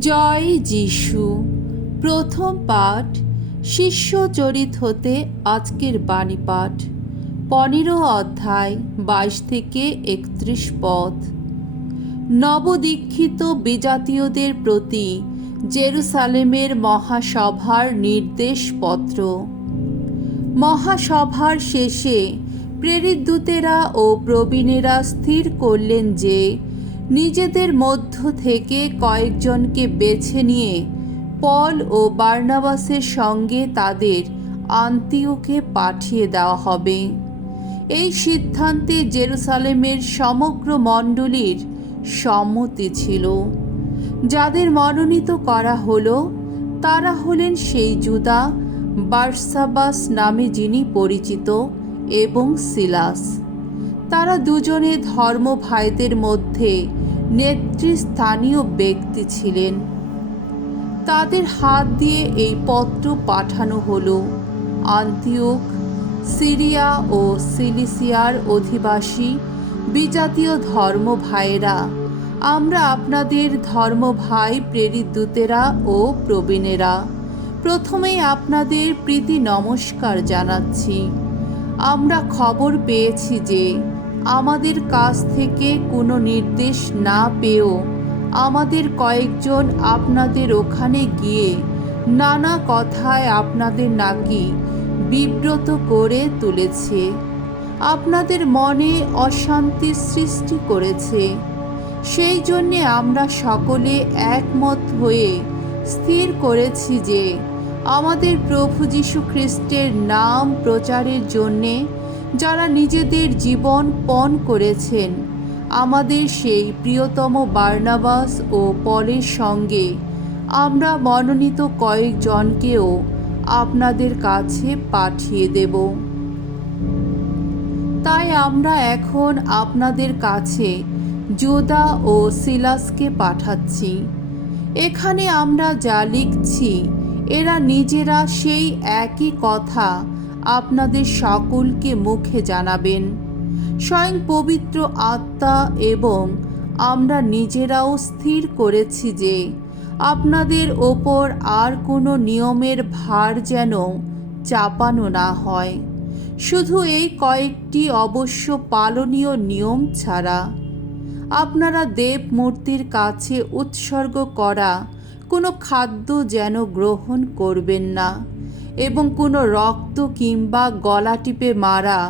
জয় যিশু। প্রথম পাঠ শিষ্যচরিত হতে আজকের বাণী পাঠ 15 অধ্যায় 22 থেকে 31 পদ। নবদীক্ষিত বিজাতীয়দের প্রতি জেরুসালেমের মহাসভার নির্দেশপত্র। মহাসভার শেষে প্রেরিত দূতেরা ও প্রবীণেরা স্থির করলেন যে নিজেদের মধ্য থেকে কয়েকজনকে বেছে নিয়ে পল ও বার্নাবাসের সঙ্গে তাদের আন্তিওকে পাঠিয়ে দেওয়া হবে। এই সিদ্ধান্তে জেরুসালেমের সমগ্র মণ্ডলীর সম্মতি ছিল। যাদের মনোনীত করা হলো তারা হলেন সেই জুদা, বারসাবাস নামে যিনি পরিচিত, এবং সিলাস। তারা দুজনে ধর্ম ভাইদের মধ্যে নেতৃস্থানীয় ব্যক্তি ছিলেন। তাদের হাত দিয়ে এই পত্র পাঠানো হলো। আন্তিওক, সিরিয়া ও সিলিসিয়ার অধিবাসী বিজাতীয় ধর্ম ভাইয়েরা, আমরা আপনাদের ধর্ম ভাই প্রেরিত দূতেরা ও প্রবীণেরা প্রথমেই আপনাদের প্রীতি নমস্কার জানাচ্ছি। আমরা খবর পেয়েছি যে আমাদের কাছ থেকে কোনো নির্দেশ না পেয়েও আমাদের কয়েকজন আপনাদের ওখানে গিয়ে নানা কথায় আপনাদের নাকি বিব্রত করে তুলেছে, আপনাদের মনে অশান্তি সৃষ্টি করেছে। সেই জন্যে আমরা সকলে একমত হয়ে স্থির করেছি যে আমাদের প্রভু যীশু খ্রিস্টের নাম প্রচারের জন্যে যারা নিজেদের জীবন পণ করেছেন, আমাদের সেই প্রিয়তম বার্নাবাস ও পলের সঙ্গে আমরা মনোনীত কয়েকজনকেও আপনাদের কাছে পাঠিয়ে দেব। তাই আমরা এখন আপনাদের কাছে জুদা ও সিলাসকে পাঠাচ্ছি। এখানে আমরা যা লিখছি এরা নিজেরা সেই একই কথা আপনাদের সকলকে মুখে জানাবেন। স্বয়ং পবিত্র আত্মা এবং আমরা নিজেরাও স্থির করেছি যে আপনাদের ওপর আর কোনো নিয়মের ভার যেন চাপানো না হয়, শুধু এই কয়েকটি অবশ্য পালনীয় নিয়ম ছাড়া। আপনারা দেব মূর্তির কাছে উৎসর্গ করা কোনো খাদ্য যেন গ্রহণ করবেন না, এবং কোনো রক্ত কিংবা গলা টিপে মারা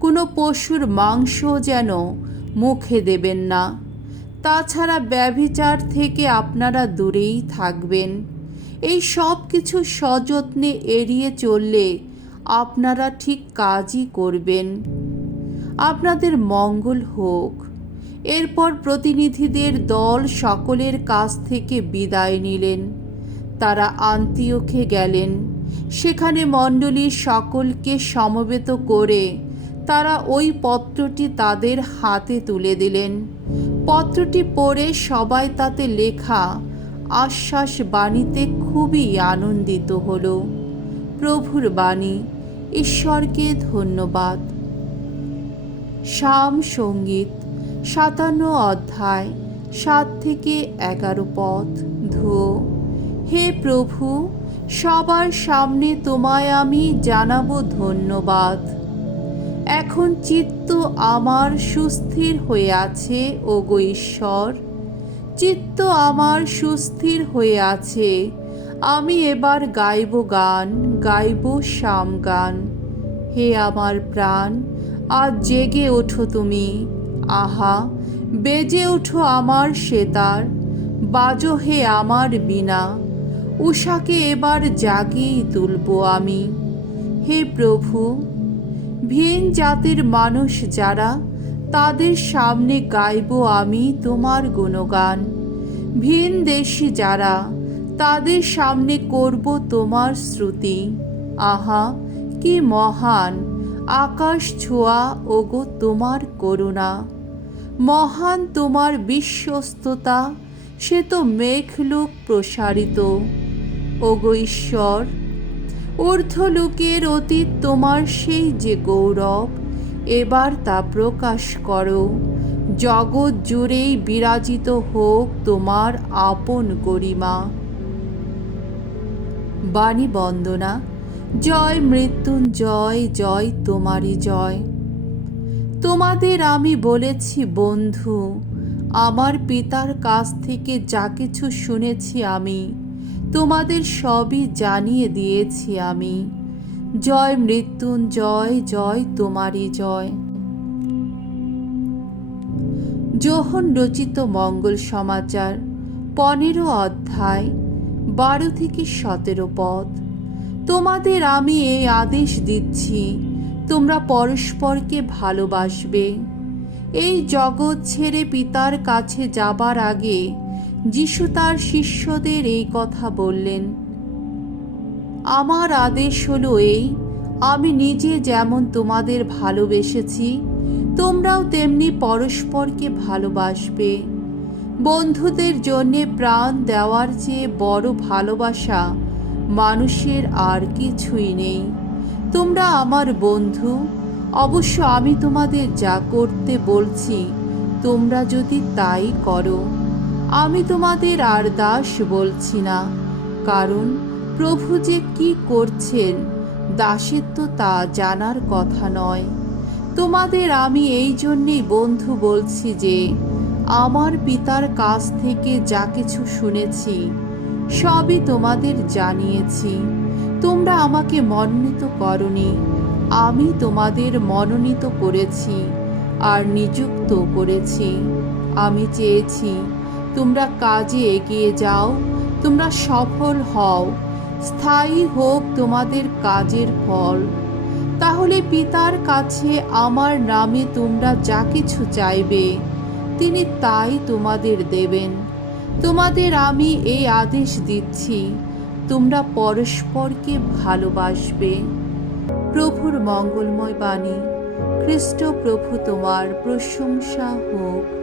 কোনো পশুর মাংস যেন মুখে দেবেন না। তাছাড়া ব্যভিচার থেকে আপনারা দূরেই থাকবেন। এই সব কিছু সযত্নে এড়িয়ে চললে আপনারা ঠিক কাজই করবেন। আপনাদের মঙ্গল হোক। এরপর প্রতিনিধিদের দল সকলের কাছ থেকে বিদায় নিলেন। তারা আন্তিওখে গেলেন। সেখানে মণ্ডলীর সকলকে সমবেত করে তারা ওই পত্রটি তাদের হাতে তুলে দিলেন। পত্রটি পড়ে সবাই তাতে লেখা আশ্বাস বাণীতে খুবই আনন্দিত হল। প্রভুর বাণী। ঈশ্বরকে ধন্যবাদ। সাম সঙ্গীত 57 অধ্যায় 7 থেকে 11 পদ। ধো। হে প্রভু, সবার সামনে তোমায় আমি জানাবো ধন্যবাদ। এখন চিত্ত আমার সুস্থির হয়ে আছে, ওগো ঈশ্বর। চিত্ত আমার সুস্থির হয়ে আছে। আমি এবার গাইব গান, গাইব সাম গান। হে আমার প্রাণ, আজ জেগে ওঠো তুমি। আহা, বেজে ওঠো আমার সেতার, বাজো হে আমার বীণা। উষাকে এবার জাগিয়ে তুলব আমি। হে প্রভু, ভিন জাতির মানুষ যারা, তাদের সামনে গাইব আমি তোমার গুণগান। ভিন দেশি যারা, তাদের সামনে করব তোমার শ্রুতি। আহা, কি মহান আকাশ ছোঁয়া ওগো তোমার করুণা। মহান তোমার বিশ্বস্ততা, সে তো মেঘলোক প্রসারিত। ওগো ঈশ্বর, ঊর্ধ্বলোকের অতীত তোমার সেই যে গৌরব, এবার তা প্রকাশ করো। জগৎ জুড়েই বিরাজিত হোক তোমার আপন গরিমা। বাণী বন্দনা। জয় মৃত্যুঞ্জয়, জয় তোমারই জয়। তোমাদের আমি বলেছি বন্ধু, আমার পিতার কাছ থেকে যা কিছু শুনেছি আমি তোমাদের সবই জানিয়ে দিয়েছি আমি। জয় মৃত্যুঞ্জয়, জয় তোমারই জয়। যোহন রচিত মঙ্গল সমাচার 15 অধ্যায় 12 থেকে 17 পদ। তোমাদের আমি এই আদেশ দিচ্ছি, তোমরা পরস্পরকে ভালোবাসবে। এই জগৎ ছেড়ে পিতার কাছে যাবার আগে যিশু তার শিষ্যদের এই কথা বললেন। আমার আদেশ হলো এই, আমি নিজে যেমন তোমাদের ভালোবেসেছি তোমরাও তেমনি পরস্পরকে ভালোবাসবে। বন্ধুদের জন্যে প্রাণ দেওয়ার চেয়ে বড় ভালোবাসা মানুষের আর কিছুই নেই। তোমরা আমার বন্ধু, অবশ্য আমি তোমাদের যা করতে বলছি তোমরা যদি তাই করো। আমি তোমাদের আর দাস বলছি না, কারণ প্রভু যে কি করছেন দাসের তো তা জানার কথা নয়। তোমাদের আমি এই জন্যেই বন্ধু বলছি যে আমার পিতার কাছ থেকে যা কিছু শুনেছি সবই তোমাদের জানিয়েছি। তোমরা আমাকে মনোনীত করনি, আমি তোমাদের মনোনীত করেছি আর নিযুক্ত করেছি। আমি চেয়েছি তোমরা কাজে এগিয়ে যাও, তোমরা সফল হও, স্থায়ী হোক তোমাদের কাজের ফল। তাহলে পিতার কাছে আমার নামে তোমরা যা কিছু চাইবে তিনি তাই তোমাদের দেবেন। তোমাদের আমি এই আদেশ দিচ্ছি, তোমরা পরস্পরকে ভালোবাসবে। প্রভুর মঙ্গলময় বাণী। খ্রিস্ট প্রভু তোমার প্রশংসা হোক।